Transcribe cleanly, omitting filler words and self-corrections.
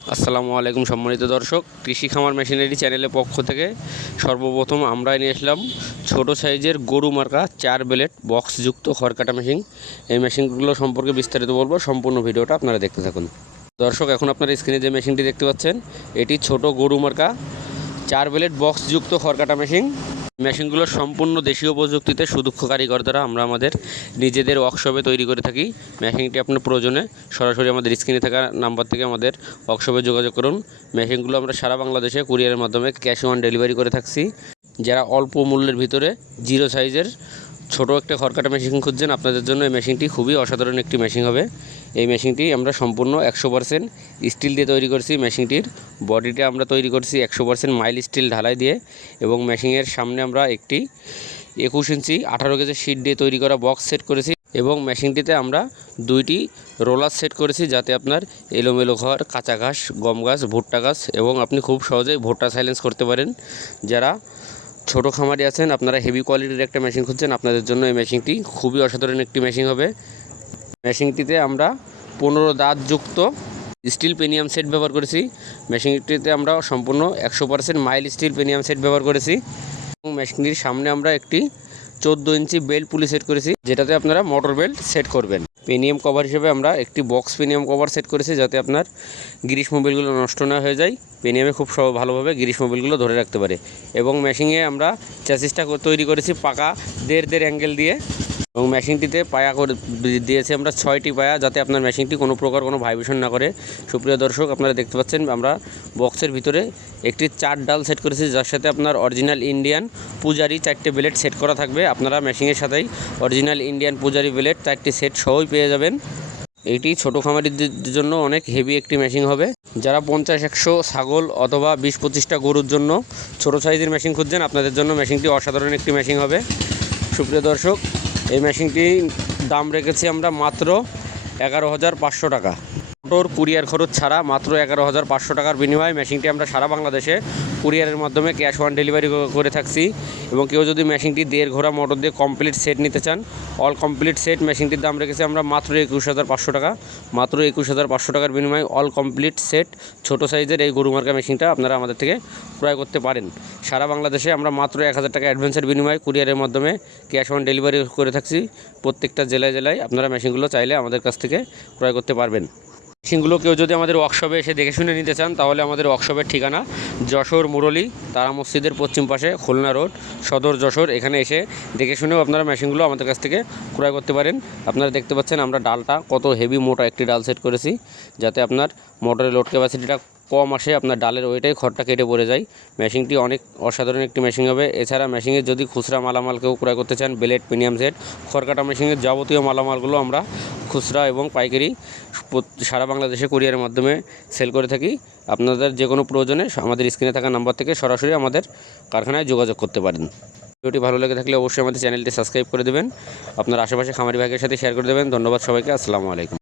আসসালামু আলাইকুম সম্মানিত দর্শক, কৃষি খামার মেশিনারি চ্যানেলের পক্ষ থেকে সর্বপ্রথম আমরা নিয়ে আসলাম ছোট সাইজের গরু মার্কা 4 ব্লেড বক্সযুক্ত খড়কাটা মেশিন। এই মেশিনগুলো সম্পর্কে বিস্তারিত বলবো, সম্পূর্ণ ভিডিওটা আপনারা দেখতে থাকুন। দর্শক, এখন আপনারা স্ক্রিনে যে মেশিনটি দেখতে পাচ্ছেন এটি ছোট গরু মার্কা 4 ব্লেড বক্সযুক্ত খড়কাটা মেশিন। মেশিনগুলো সম্পূর্ণ দেশীয় প্রযুক্তিতে সুদক্ষ কারিগর দ্বারা আমরা আমাদের নিজেদের ওয়ার্কশপে তৈরি করে থাকি। মেশিনটি আপনার প্রয়োজনে সরাসরি আমাদের স্ক্রিনে থাকা নাম্বার থেকে আমাদের ওয়ার্কশপে যোগাযোগ করুন। মেশিনগুলো আমরা সারা বাংলাদেশে কুরিয়ারের মাধ্যমে ক্যাশ অন ডেলিভারি করে থাকছি। যারা অল্প মূল্যের ভিতরে জিরো সাইজের ছোটো একটা খড়কাটা মেশিন খুঁজছেন, আপনাদের জন্য এই মেশিনটি খুবই অসাধারণ একটি মেশিন হবে। এই মেশিনটি আমরা সম্পূর্ণ 100% স্টিল দিয়ে তৈরি করছি। মেশিনটির বডিটা আমরা তৈরি করছি 100% মাইল স্টিল ঢালাই দিয়ে, এবং মেশিনের সামনে আমরা একটি 21 ইঞ্চি 18 কেজি শিট দিয়ে তৈরি করা বক্স সেট করেছি, এবং মেশিনটিতে আমরা 2টি রোলার সেট করেছি, যাতে আপনার এলোমেলো ঘর, কাঁচা ঘাস, গম গাছ, ভুট্টা গাছ এবং আপনি খুব সহজেই ভুট্টা সাইলেন্স করতে পারেন। যারা ছোটো খামারি আছেন, আপনারা হেভি কোয়ালিটির একটা মেশিন খুঁজছেন, আপনাদের জন্য এই মেশিনটি খুবই অসাধারণ একটি মেশিন হবে। মেশিনটিতে আমরা 15 দাঁতযুক্ত স্টিল পেনিয়াম সেট ব্যবহার করেছি। মেশিনটিতে আমরা সম্পূর্ণ 100% মাইল স্টিল পেনিয়াম সেট ব্যবহার করেছি, এবং মেশিনটির সামনে আমরা একটি 14 ইঞ্চি বেল্ট পুলি সেট করেছি, যেটাতে আপনারা মোটর বেল্ট সেট করবেন। পেনিয়াম কভার হিসেবে আমরা একটি বক্স পেনিয়াম কভার সেট করেছি, যাতে আপনার গ্রিস মোবিলগুলো নষ্ট না হয়ে যায়। পেনিয়ামে খুব ভালোভাবে গ্রিস মোবিলগুলো ধরে রাখতে পারে। এবং মেশিনে আমরা চ্যাসিসটা তৈরি করেছি পাকা 1.5 অ্যাঙ্গেল দিয়ে, এবং মেশিনটিতে পায়া করে দিয়েছি আমরা 6টি পায়া, যাতে আপনার মেশিনটি কোনো প্রকার কোনো ভাইব্রেশন না করে। সুপ্রিয় দর্শক, আপনারা দেখতে পাচ্ছেন আমরা বক্সের ভিতরে একটি 4 ডাল সেট করেছি, যার সাথে আপনার অরিজিনাল ইন্ডিয়ান পূজারি 4টে ব্লেড সেট করা থাকবে। আপনারা মেশিনের সাথেই অরিজিনাল ইন্ডিয়ান পূজারি ব্লেড 4টি সেট সহই পেয়ে যাবেন। এটি ছোটো খামারিদের জন্য অনেক হেভি একটি মেশিন হবে। যারা 50-100 ছাগল অথবা 20-25টা গরুর জন্য ছোটো সাইজের মেশিন খুঁজছেন, আপনাদের জন্য মেশিনটি অসাধারণ একটি মেশিন হবে। সুপ্রিয় দর্শক, এই মেশিনটির দাম রেখেছি আমরা মাত্র 11,500 টাকা। মোটর কুরিয়ার খরচ ছাড়া মাত্র 11,500 টাকার বিনিময়ে মেশিনটি আমরা সারা বাংলাদেশে কুরিয়ারের মাধ্যমে ক্যাশ অন ডেলিভারি করে থাকছি। এবং কেউ যদি মেশিনটি 1.5 ঘোড়া মোটর দিয়ে কমপ্লিট সেট নিতে চান, অল কমপ্লিট সেট, মেশিনটির দাম রেখেছি আমরা মাত্র 21,500 টাকা। মাত্র 21,500 টাকার বিনিময়ে অল কমপ্লিট সেট ছোটো সাইজের এই গরু মার্কা মেশিনটা আপনারা আমাদের থেকে ক্রয় করতে পারেন। সারা বাংলাদেশে আমরা মাত্র 1,000 টাকা অ্যাডভান্সের বিনিময়ে কুরিয়ারের মাধ্যমে ক্যাশ অন ডেলিভারি করে থাকছি। প্রত্যেকটা জেলায় জেলায় আপনারা মেশিনগুলো চাইলে আমাদের কাছ থেকে ক্রয় করতে পারবেন। মেশিনগুলো কেউ যদি আমাদের ওয়ার্কশপে এসে দেখে শুনে নিতে চান, তাহলে আমাদের ওয়ার্কশপের ঠিকানা যশোর মুরলী তারা মসজিদের পশ্চিম পাশে, খুলনা রোড, সদর যশোর। এখানে এসে দেখে শুনেও আপনারা মেশিনগুলো আমাদের কাছ থেকে ক্রয় করতে পারেন। আপনারা দেখতে পাচ্ছেন আমরা ডালটা কত হেভি মোটা একটি ডাল সেট করেছি, যাতে আপনার মোটরের লোড ক্যাপাসিটিটা কম আসে, আপনার ডালের ওইটাই খড়টা কেটে পড়ে যায়। মেশিনটি অনেক অসাধারণ একটি মেশিন হবে। এছাড়া মেশিনের যদি খুচরা মালামাল কেউ ক্রয় করতে চান, ব্লেড, পেনিয়াম সেট, খড়কাটা মেশিনের যাবতীয় মালামালগুলো আমরা খুচরা এবং পাইকারি সারা বাংলাদেশে কুরিয়ারের মাধ্যমে সেল করে থাকি। আপনাদের যে কোনো প্রয়োজনে আমাদের স্ক্রিনে থাকা নাম্বার থেকে সরাসরি আমাদের কারখানায় যোগাযোগ করতে পারেন। ভিডিওটি ভালো লেগে থাকলে অবশ্যই আমাদের চ্যানেলটি সাবস্ক্রাইব করে দেবেন, আপনার আশেপাশে খামারি ভাইয়ের সাথে শেয়ার করে দেবেন। ধন্যবাদ সবাইকে। আসসালামু আলাইকুম।